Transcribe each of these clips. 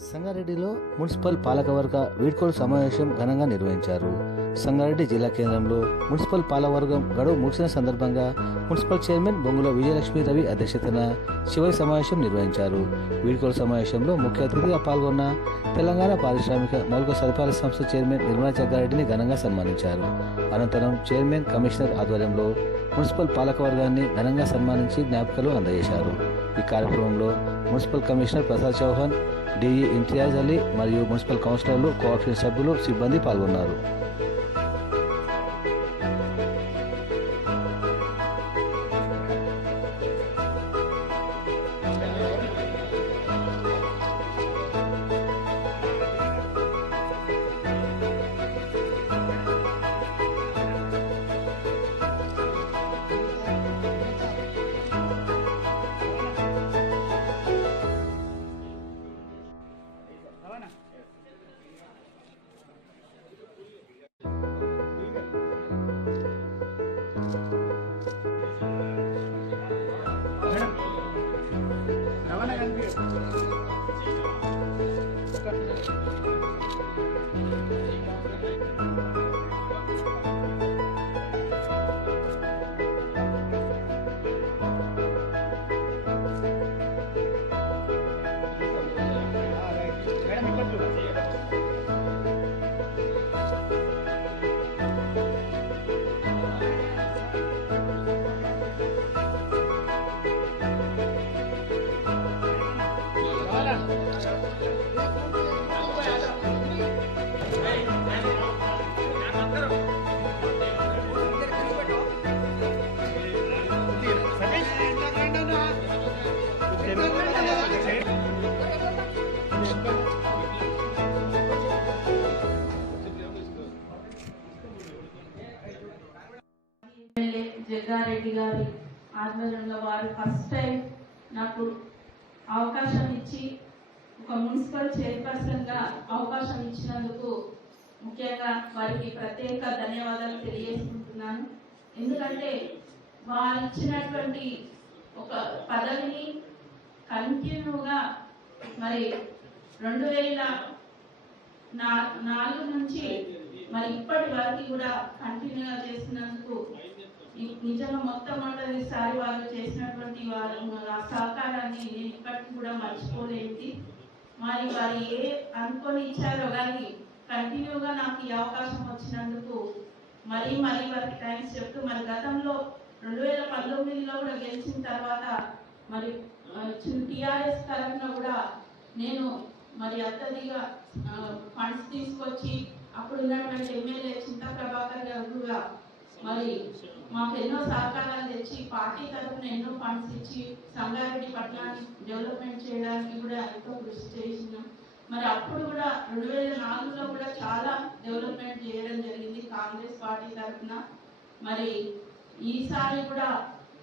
సంగారెడ్డిలో మున్సిపల్ పాలకవర్గ వీడ్కోలు సమావేశం ఘనంగా నిర్వహించారు. సంగారెడ్డి జిల్లా కేంద్రంలో మున్సిపల్ పాలవర్గం గడువు ముగిసిన సందర్భంగా మున్సిపల్ చైర్మన్ బొంగుల విజయలక్ష్మి రవి అధ్యక్షతన చివరి సమావేశం నిర్వహించారు. వీడ్కోలు సమావేశంలో ముఖ్య అతిథిగా పాల్గొన్న తెలంగాణ పారిశ్రామిక మౌలిక సదుపాయాల సంస్థ చైర్మన్ నిర్మలా చక్రారెడ్డిని ఘనంగా సన్మానించారు. అనంతరం చైర్మన్ కమిషనర్ ఆధ్వర్యంలో మున్సిపల్ పాలకవర్గాన్ని ఘనంగా సన్మానించి జ్ఞాపికలు అందజేశారు. ఈ కార్యక్రమంలో municipal commissioner Prasad Chauhan DE Imtiyaz Ali మరియు మున్సిపల్ కౌన్సిలర్లు కోఆప్షన్ సభ్యులు సిబ్బంది పాల్గొన్నారు. ちょっと待って。ఎమ్మెల్యే జగ్గారెడ్డి గారి ఆధ్వర్యంలో వారు ఫస్ట్ టైం నాకు అవకాశం ఇచ్చి ఒక మున్సిపల్ చైర్పర్సన్గా అవకాశం ఇచ్చినందుకు ముఖ్యంగా వారికి ప్రత్యేక ధన్యవాదాలు తెలియజేసుకుంటున్నాను. ఎందుకంటే వారు ఇచ్చినటువంటి ఒక పదవిని కంటిన్యూగా మరి రెండు వేల నా- నాలుగు నుంచి మరి ఇప్పటి వరకు కూడా కంటిన్యూగా చేసినందుకు నిజంగా నిజంగా మొట్టమొదటిసారి వాళ్ళు చేసినటువంటి వారు ఆ సహకారాన్ని నేను ఇప్పటికి కూడా మర్చిపోలేంటి మరి వారు ఏ అనుకొని ఇచ్చారో కానీ కంటిన్యూగా నాకు ఈ అవకాశం వచ్చినందుకు మరీ మరీ వారికి థ్యాంక్స్ చెప్తూ మరి గతంలో రెండు వేల పంతొమ్మిదిలో కూడా గెలిచిన తర్వాత మరి టిఆర్ఎస్ తరఫున కూడా నేను మరి అత్తదిగా ఫండ్స్ తీసుకొచ్చి అప్పుడు ఉన్నటువంటి ఎమ్మెల్యే చింత ప్రభాకర్ మరి మాకు ఎన్నో సహకారాలు తెచ్చి పార్టీ తరఫున ఎన్నో ఫండ్స్ ఇచ్చి సంగారెడ్డి పట్టణాన్ని డెవలప్మెంట్ చేయడానికి కూడా ఎంతో కృషి చేసినాం. మరి అప్పుడు కూడా రెండు వేల నాలుగులో కూడా చాలా డెవలప్మెంట్ చేయడం జరిగింది కాంగ్రెస్ పార్టీ తరఫున మరి ఈసారి కూడా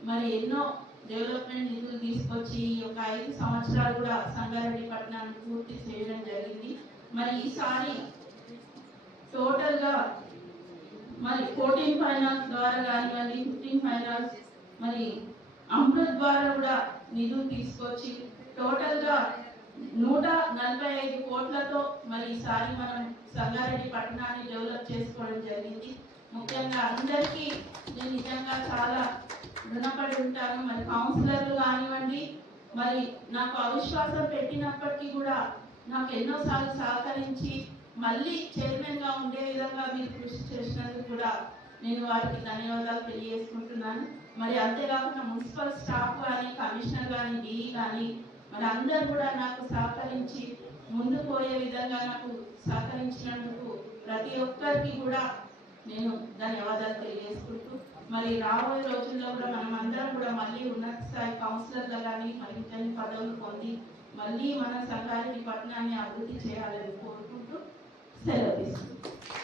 మరి ఎన్నో డెవలప్మెంట్ నిధులు తీసుకొచ్చి ఈ యొక్క ఐదు సంవత్సరాలు కూడా సంగారెడ్డి పట్టణాన్ని పూర్తి చేయడం జరిగింది. మరి ఈసారి టోటల్గా మరి కోటీన్ ఫైనాన్స్ ద్వారా కానివ్వండి ఫిఫ్టీన్ ఫైనాన్స్ మరి అమృత్ ద్వారా కూడా నిధులు తీసుకొచ్చి టోటల్గా నూట నలభై ఐదు కోట్లతో మరి ఈసారి మనం సంగారెడ్డి పట్టణాన్ని డెవలప్ చేసుకోవడం జరిగింది. ముఖ్యంగా అందరికీ నేను నిజంగా చాలా రుణపడి ఉంటాను. మరి కౌన్సిలర్లు కానివ్వండి మరి నాకు అవిశ్వాసం పెట్టినప్పటికీ కూడా నాకు ఎన్నోసార్లు సహకరించి మళ్ళీ చైర్మన్గా ఉండే విధంగా మీరు కృషి చేసినందుకు కూడా నేను వారికి ధన్యవాదాలు తెలియజేసుకుంటున్నాను. మరి అంతేకాకుండా మున్సిపల్ స్టాఫ్ కానీ కమిషనర్ కానీ డిఈ కానీ మరి అందరు కూడా నాకు సహకరించి ముందు పోయే విధంగా నాకు సహకరించినందుకు ప్రతి ఒక్కరికి కూడా నేను ధన్యవాదాలు తెలియజేసుకుంటూ మరి రాబోయే రోజుల్లో కూడా మనం అందరం కూడా మళ్ళీ ఉన్నత స్థాయి కౌన్సిలర్గా కానీ మరి ఇంకొన్ని పదవులు పొంది మళ్ళీ మన సంగారెడ్డి పట్టణాన్ని అభివృద్ధి చేయాలని కోరుకుంటూ será vencido. É